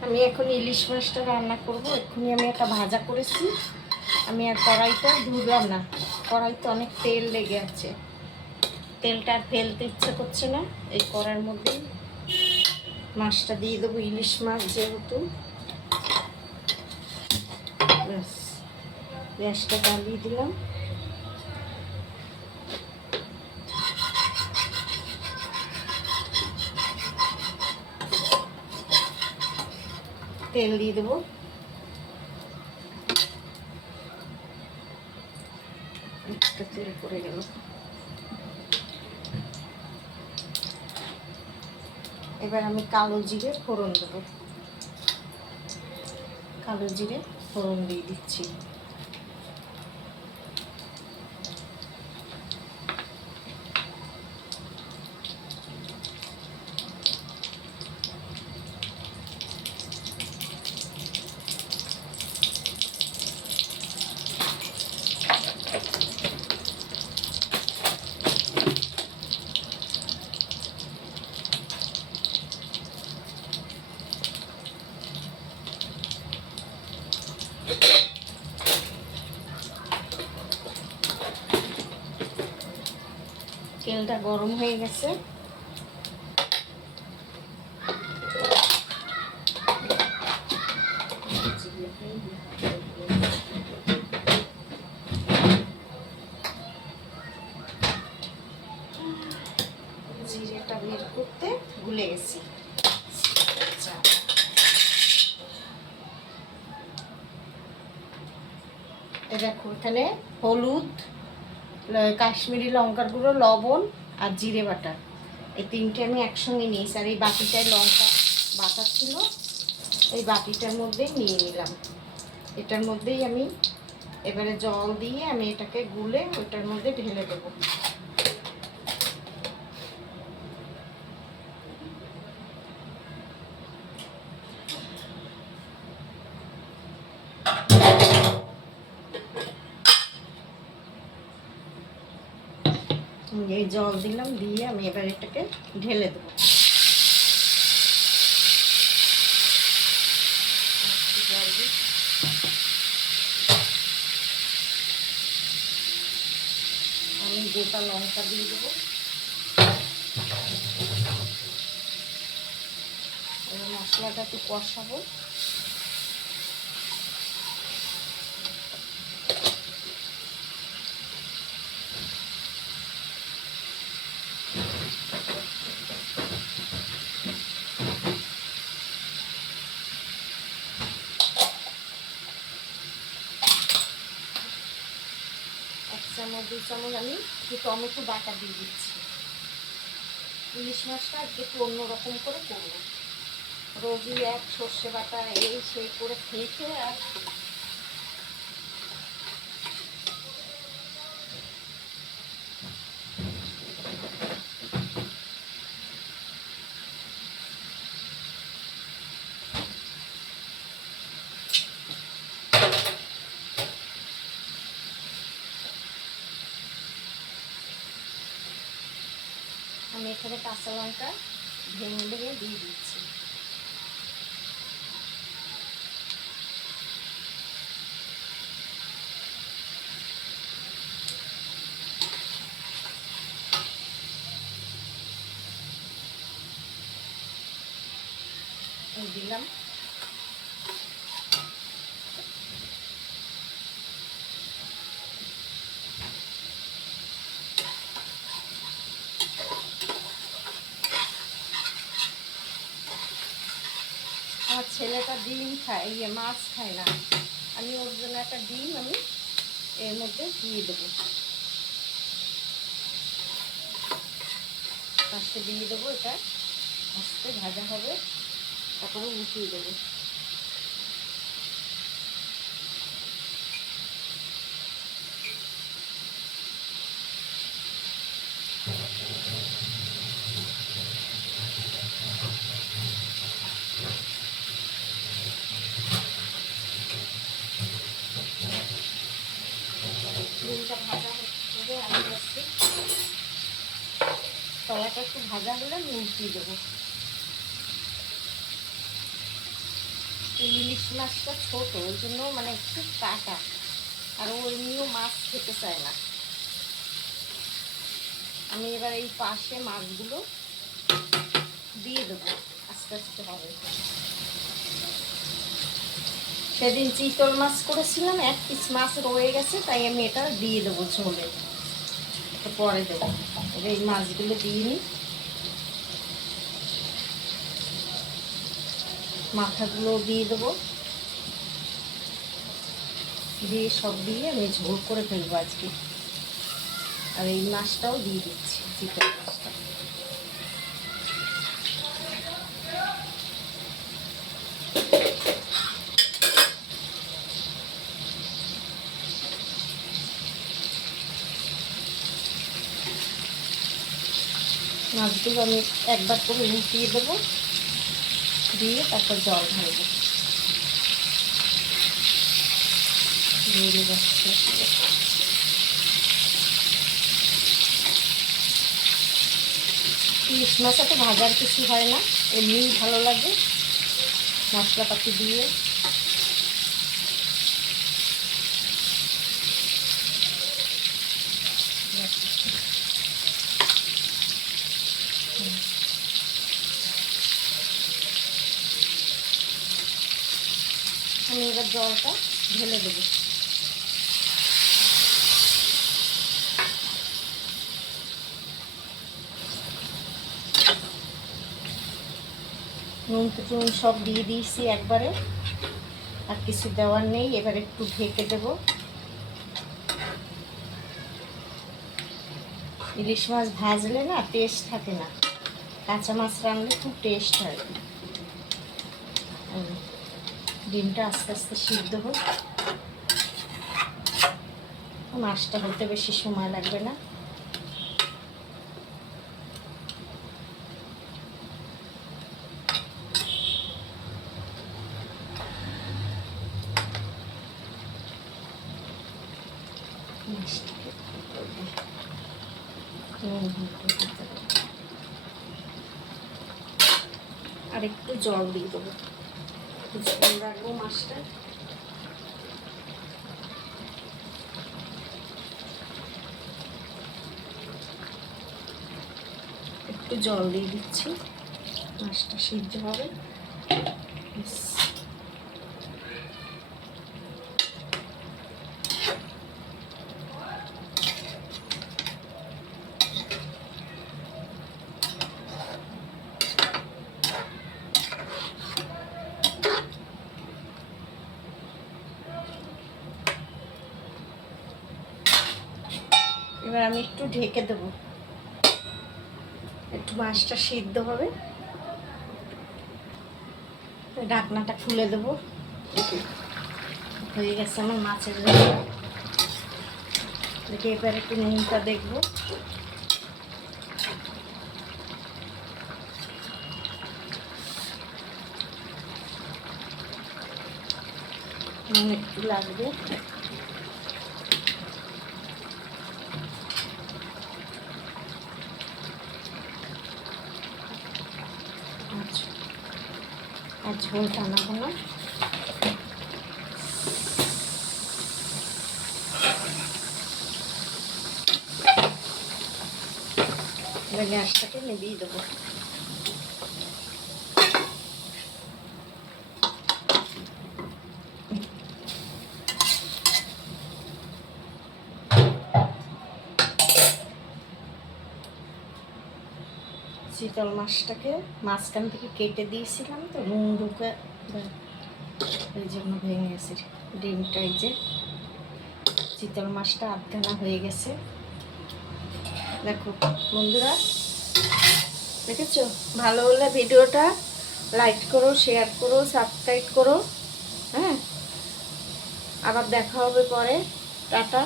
আমি এখন ইলিশ মাছটা রান্না করব। এক্ষুনি আমি একটা ভাজা করেছি। আমি আর কড়াইটা ধুলাম না, কড়াইতে অনেক তেল লেগে আছে, তেলটা আর ফেলতে ইচ্ছে করছে না। এই কড়াইয়ের মধ্যেই মাছটা দিয়ে দেবো, ইলিশ মাছ যেহেতু। ব্যাস, গ্যাসটা জ্বালিয়ে দিলাম। তেল দিয়ে দেবো। একটা তেল পড়ে গেল। এবার আমি কালো জিরে ফোড়ন দেবো। কালো জিরে ফোড়ন দিয়ে দিচ্ছি। তেলটা গরম হয়ে গেছে। জিরেটা বের করতে ভুলে গেছি। দেখো, এখানে হলুদ, কাশ্মীরি লঙ্কার গুঁড়ো, লবণ আর জিরে বাটা, এই তিনটে আমি একসঙ্গে নিয়েছি। আর এই বাটিটায় লঙ্কা বাটা ছিল, এই বাটিটার মধ্যেই নিয়ে নিলাম। এটার মধ্যেই আমি এবারে জল দিয়ে আমি এটাকে গুলে ওইটার মধ্যে ঢেলে দেবো। এই জল দিলাম, দিয়ে আমি এবার এটাকে ঢেলে দেবো। আমি গোটা লঙ্কা দিয়ে দেবো। মশলাটা একটু কষাবো। এক চামচ 2 চামচ আমি একটু টমেটো বাটা দিয়ে দিচ্ছি। ইলিশ মাছটা একটু অন্যরকম করে করবো। রোজই এক সর্ষে বাটা এই সেই করে খেয়ে খেয়ে আর আমি এখানে কাঁচা লঙ্কা ভেঙে ভেঙে দিয়ে দিচ্ছি। দিলাম। আমার ছেলেটা ডিম খায়, মাছ খায় না। আমি ওর জন্য একটা ডিম আমি এর মধ্যে দিয়ে দেবো, ফার্স্টে দিয়ে দেবো। এটা আস্তে ভাজা হবে, তারপরে উঠিয়ে দেবো। ডিমটা ভাজা হবে, আমি যাচ্ছি। তলাটা একটু ভাজা হলে আমি উঠিয়ে দেবো। ইলিশ মাছটা ছোট, ওই জন্য মানে একটু কাটা, আর ও এমনিও মাছ খেতে চায় না। আমি এবার এই পাশে মাছগুলো দিয়ে দেবো, আস্তে আস্তে হবে। সেদিন চিতল মাছ করেছিলাম, 1 পিস মাছ রয়ে গেছে, তাই আমি এটা দিয়ে দেবো ঝোলে, পরে দেবো। এবার এই মাছগুলো দিয়ে নিই, মাথাগুলো দিয়ে দেবো, দিয়ে সব দিয়ে আমি ঝোল করে ফেলবো আজকে। আর এই মাছটাও দিয়ে দিচ্ছি, চিতল মাছটা। মাছগুলো আমি একবার করে উল্টিয়ে দেবো, দিয়ে তারপর জল ঢালবো। বেড়ে যাচ্ছে, ইলিশ মাছ তো ভাজার কিছু হয় না, এমনিই ভালো লাগে মশলাপাতি দিয়ে। আমি এবার জলটা ঢেলে দেবো। নুন টুন সব দিয়ে দিয়েছি একবারে, আর কিছু দেওয়ার নেই। এবার একটু ঢেকে দেবো। ইলিশ মাছ ভাজলে না টেস্ট থাকে না, কাঁচা মাছ রান্নলে খুব টেস্ট হয়। ডিমটা আস্তে আস্তে সিদ্ধ হোক, মাছটা হতে বেশি সময় লাগবে না। আর একটু জল দিয়ে দেবো, কিছুক্ষণ রাখবো মাছটা। একটু জল দিয়ে দিচ্ছি, মাছটা সিদ্ধ হবে। এবার আমি একটু ঢেকে দেবো, একটু মাছটা সিদ্ধ হবে। ঢাকনাটা খুলে দেবো। হয়ে গেছে আমার মাছের ঝোল। দেখে এবার একটু নুনটা দেখবো। নুন একটু লাগবে। আর ঝোল টানাবো না। এবার গ্যাসটাকে নিভিয়ে দেবো। চিতল মাছটাকে মাঝখান থেকে কেটে দিয়েছিলাম তো, নুন ঢুকে এই জন্য ভেঙে গেছে ডিমটা। এই যে চিতল মাছটা আধখানা হয়ে গেছে, দেখো বন্ধুরা, দেখেছো? ভালো হলে ভিডিওটা লাইক করো, শেয়ার করো, সাবস্ক্রাইব করো। হ্যাঁ, আবার দেখা হবে পরে। টাটা।